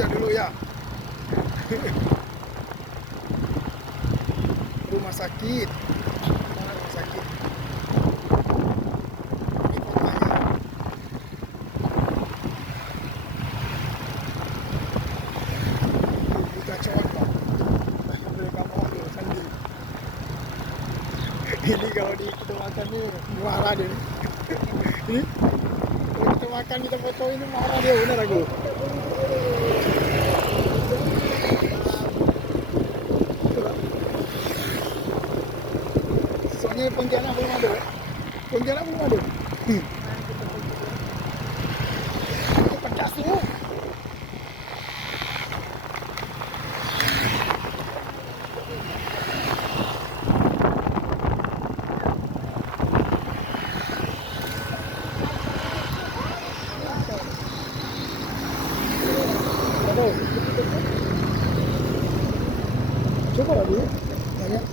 Indonesia dulu ya. Rumah sakit. Mana rumah sakit? Ini kotanya. Buka contoh. Mereka mau ambil sendiri. Ini kalau kita makan nih marah dia. Ini kalau kita makan kita foto ini marah dia benar aku. Soalnya Pontianak belum ada. Pontianak belum ada. Itu pedas tuh. Coba dulu, banyak.